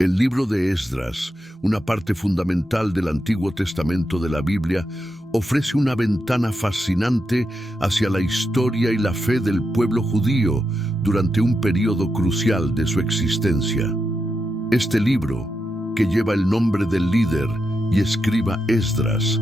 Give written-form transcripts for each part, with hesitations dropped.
El libro de Esdras, una parte fundamental del Antiguo Testamento de la Biblia, ofrece una ventana fascinante hacia la historia y la fe del pueblo judío durante un periodo crucial de su existencia. Este libro, que lleva el nombre del líder y escriba Esdras,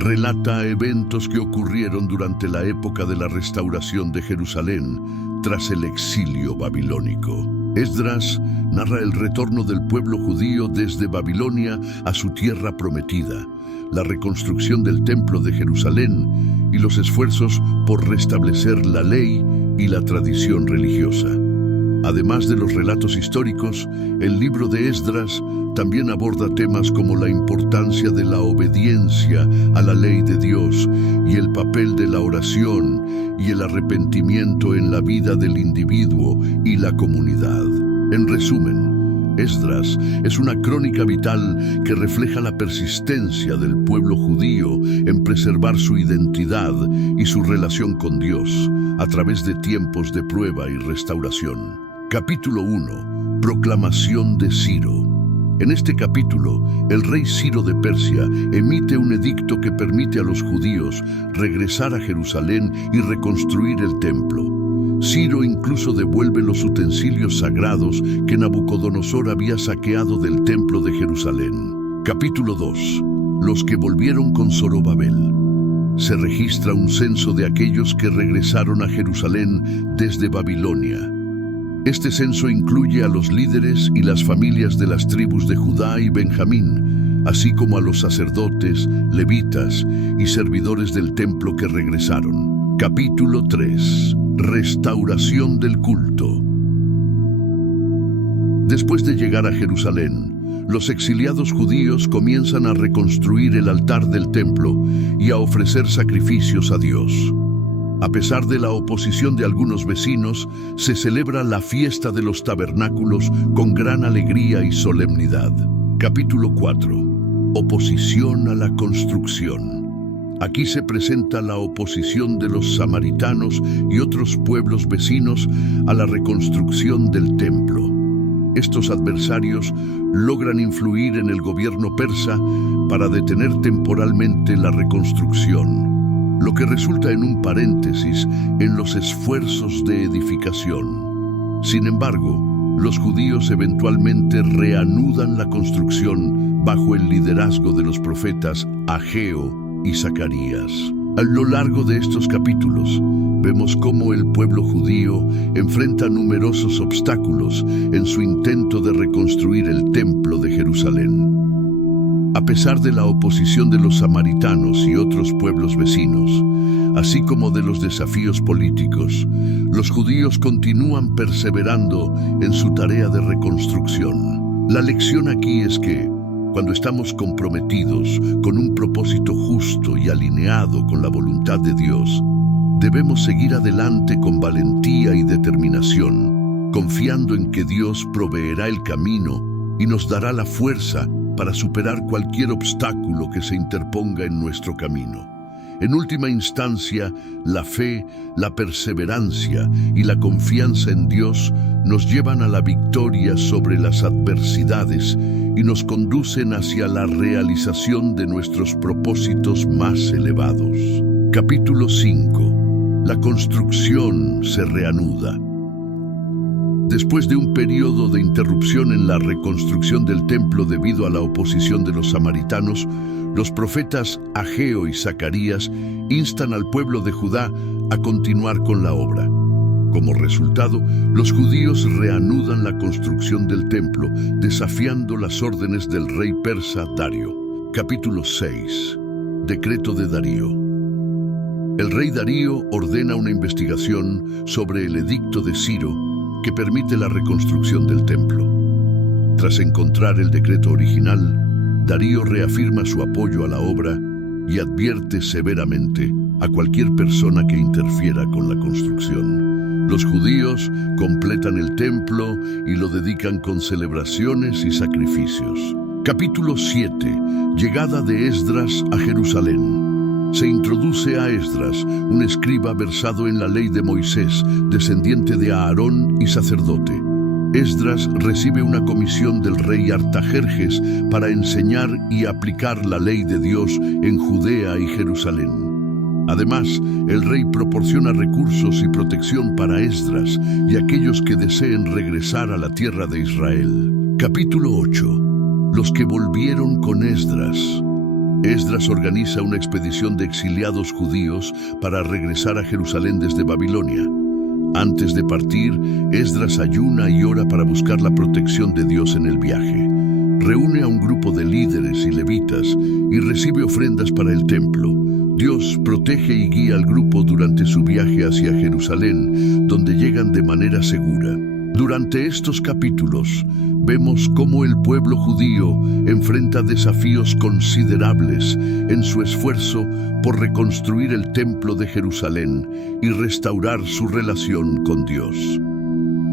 relata eventos que ocurrieron durante la época de la restauración de Jerusalén tras el exilio babilónico. Esdras narra el retorno del pueblo judío desde Babilonia a su tierra prometida, la reconstrucción del templo de Jerusalén y los esfuerzos por restablecer la ley y la tradición religiosa. Además de los relatos históricos, el libro de Esdras también aborda temas como la importancia de la obediencia a la ley de Dios y el papel de la oración y el arrepentimiento en la vida del individuo y la comunidad. En resumen, Esdras es una crónica vital que refleja la persistencia del pueblo judío en preservar su identidad y su relación con Dios a través de tiempos de prueba y restauración. Capítulo 1. Proclamación de Ciro. En este capítulo, el rey Ciro de Persia emite un edicto que permite a los judíos regresar a Jerusalén y reconstruir el templo. Ciro incluso devuelve los utensilios sagrados que Nabucodonosor había saqueado del templo de Jerusalén. Capítulo 2. Los que volvieron con Zorobabel. Se registra un censo de aquellos que regresaron a Jerusalén desde Babilonia. Este censo incluye a los líderes y las familias de las tribus de Judá y Benjamín, así como a los sacerdotes, levitas y servidores del templo que regresaron. Capítulo 3. Restauración del culto. Después de llegar a Jerusalén, los exiliados judíos comienzan a reconstruir el altar del templo y a ofrecer sacrificios a Dios. A pesar de la oposición de algunos vecinos, se celebra la fiesta de los tabernáculos con gran alegría y solemnidad. Capítulo 4. Oposición a la construcción. Aquí se presenta la oposición de los samaritanos y otros pueblos vecinos a la reconstrucción del templo. Estos adversarios logran influir en el gobierno persa para detener temporalmente la reconstrucción, lo que resulta en un paréntesis en los esfuerzos de edificación. Sin embargo, los judíos eventualmente reanudan la construcción bajo el liderazgo de los profetas Ageo y Zacarías. A lo largo de estos capítulos, vemos cómo el pueblo judío enfrenta numerosos obstáculos en su intento de reconstruir el templo de Jerusalén. A pesar de la oposición de los samaritanos y otros pueblos vecinos, así como de los desafíos políticos, los judíos continúan perseverando en su tarea de reconstrucción. La lección aquí es que, cuando estamos comprometidos con un propósito justo y alineado con la voluntad de Dios, debemos seguir adelante con valentía y determinación, confiando en que Dios proveerá el camino y nos dará la fuerza para superar cualquier obstáculo que se interponga en nuestro camino. En última instancia, la fe, la perseverancia y la confianza en Dios nos llevan a la victoria sobre las adversidades y nos conducen hacia la realización de nuestros propósitos más elevados. Capítulo 5. La construcción se reanuda. Después de un periodo de interrupción en la reconstrucción del templo debido a la oposición de los samaritanos, los profetas Ageo y Zacarías instan al pueblo de Judá a continuar con la obra. Como resultado, los judíos reanudan la construcción del templo, desafiando las órdenes del rey persa Darío. Capítulo 6. Decreto de Darío. El rey Darío ordena una investigación sobre el edicto de Ciro, que permite la reconstrucción del templo. Tras encontrar el decreto original, Darío reafirma su apoyo a la obra y advierte severamente a cualquier persona que interfiera con la construcción. Los judíos completan el templo y lo dedican con celebraciones y sacrificios. Capítulo 7. Llegada de Esdras a Jerusalén. Se introduce a Esdras, un escriba versado en la ley de Moisés, descendiente de Aarón y sacerdote. Esdras recibe una comisión del rey Artajerjes para enseñar y aplicar la ley de Dios en Judea y Jerusalén. Además, el rey proporciona recursos y protección para Esdras y aquellos que deseen regresar a la tierra de Israel. Capítulo 8. Los que volvieron con Esdras. Esdras organiza una expedición de exiliados judíos para regresar a Jerusalén desde Babilonia. Antes de partir, Esdras ayuna y ora para buscar la protección de Dios en el viaje. Reúne a un grupo de líderes y levitas y recibe ofrendas para el templo. Dios protege y guía al grupo durante su viaje hacia Jerusalén, donde llegan de manera segura. Durante estos capítulos, vemos cómo el pueblo judío enfrenta desafíos considerables en su esfuerzo por reconstruir el templo de Jerusalén y restaurar su relación con Dios.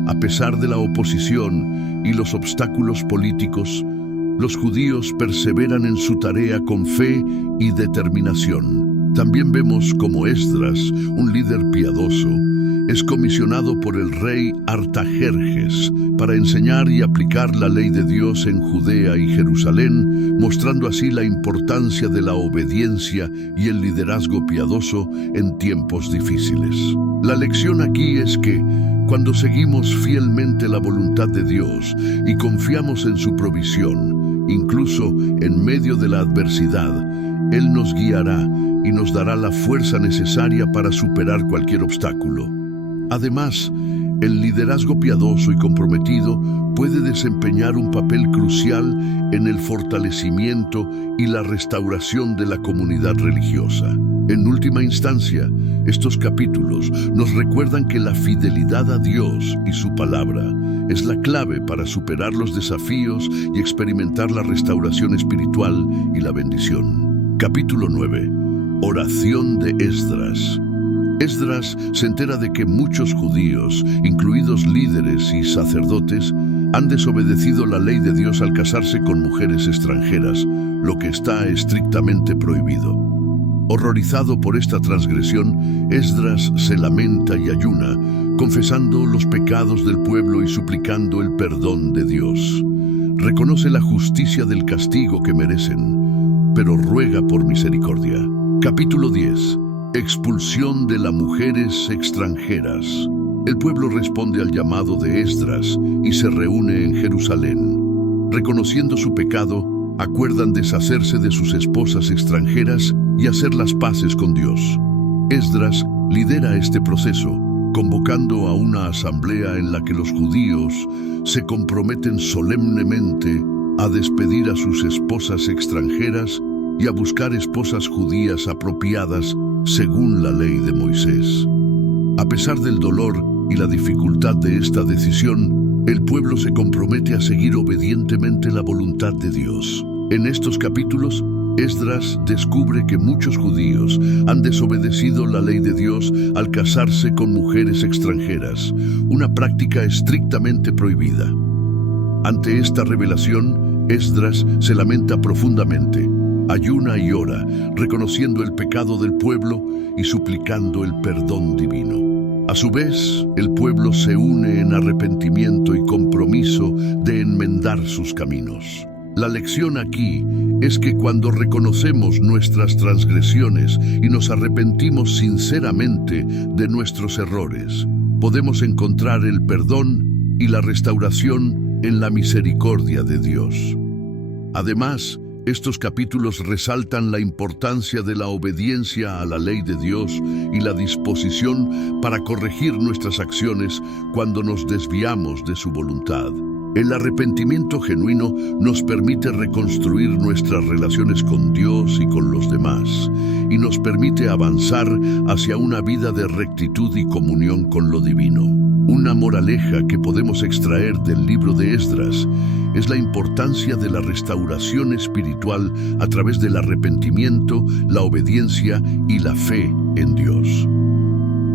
A pesar de la oposición y los obstáculos políticos, los judíos perseveran en su tarea con fe y determinación. También vemos cómo Esdras, un líder piadoso, es comisionado por el rey Artajerjes para enseñar y aplicar la ley de Dios en Judea y Jerusalén, mostrando así la importancia de la obediencia y el liderazgo piadoso en tiempos difíciles. La lección aquí es que, cuando seguimos fielmente la voluntad de Dios y confiamos en su provisión, incluso en medio de la adversidad, Él nos guiará y nos dará la fuerza necesaria para superar cualquier obstáculo. Además, el liderazgo piadoso y comprometido puede desempeñar un papel crucial en el fortalecimiento y la restauración de la comunidad religiosa. En última instancia, estos capítulos nos recuerdan que la fidelidad a Dios y su palabra es la clave para superar los desafíos y experimentar la restauración espiritual y la bendición. Capítulo 9. Oración de Esdras. Esdras se entera de que muchos judíos, incluidos líderes y sacerdotes, han desobedecido la ley de Dios al casarse con mujeres extranjeras, lo que está estrictamente prohibido. Horrorizado por esta transgresión, Esdras se lamenta y ayuna, confesando los pecados del pueblo y suplicando el perdón de Dios. Reconoce la justicia del castigo que merecen, pero ruega por misericordia. Capítulo 10. Expulsión de las mujeres extranjeras. El pueblo responde al llamado de Esdras y se reúne en Jerusalén. Reconociendo su pecado, acuerdan deshacerse de sus esposas extranjeras y hacer las paces con Dios. Esdras lidera este proceso, convocando a una asamblea en la que los judíos se comprometen solemnemente a despedir a sus esposas extranjeras y a buscar esposas judías apropiadas según la ley de Moisés. A pesar del dolor y la dificultad de esta decisión, el pueblo se compromete a seguir obedientemente la voluntad de Dios. En estos capítulos, Esdras descubre que muchos judíos han desobedecido la ley de Dios al casarse con mujeres extranjeras, una práctica estrictamente prohibida. Ante esta revelación, Esdras se lamenta profundamente. Ayuna y ora, reconociendo el pecado del pueblo y suplicando el perdón divino. A su vez, el pueblo se une en arrepentimiento y compromiso de enmendar sus caminos. La lección aquí es que cuando reconocemos nuestras transgresiones y nos arrepentimos sinceramente de nuestros errores, podemos encontrar el perdón y la restauración en la misericordia de Dios. Además, estos capítulos resaltan la importancia de la obediencia a la ley de Dios y la disposición para corregir nuestras acciones cuando nos desviamos de su voluntad. El arrepentimiento genuino nos permite reconstruir nuestras relaciones con Dios y con los demás, y nos permite avanzar hacia una vida de rectitud y comunión con lo divino. Una moraleja que podemos extraer del libro de Esdras es la importancia de la restauración espiritual a través del arrepentimiento, la obediencia y la fe en Dios.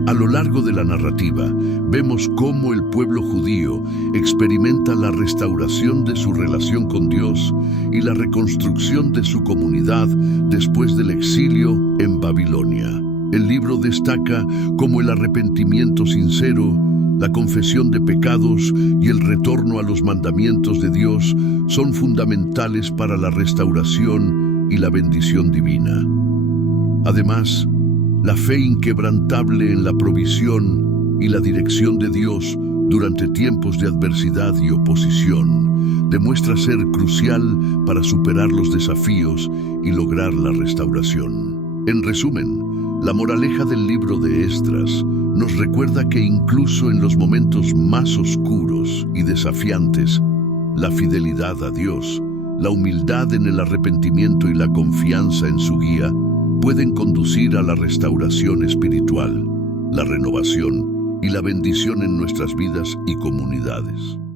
A lo largo de la narrativa, vemos cómo el pueblo judío experimenta la restauración de su relación con Dios y la reconstrucción de su comunidad después del exilio en Babilonia. El libro destaca cómo el arrepentimiento sincero La confesión de pecados y el retorno a los mandamientos de Dios son fundamentales para la restauración y la bendición divina. Además, la fe inquebrantable en la provisión y la dirección de Dios durante tiempos de adversidad y oposición demuestra ser crucial para superar los desafíos y lograr la restauración. En resumen, la moraleja del libro de Esdras nos recuerda que incluso en los momentos más oscuros y desafiantes, la fidelidad a Dios, la humildad en el arrepentimiento y la confianza en su guía pueden conducir a la restauración espiritual, la renovación y la bendición en nuestras vidas y comunidades.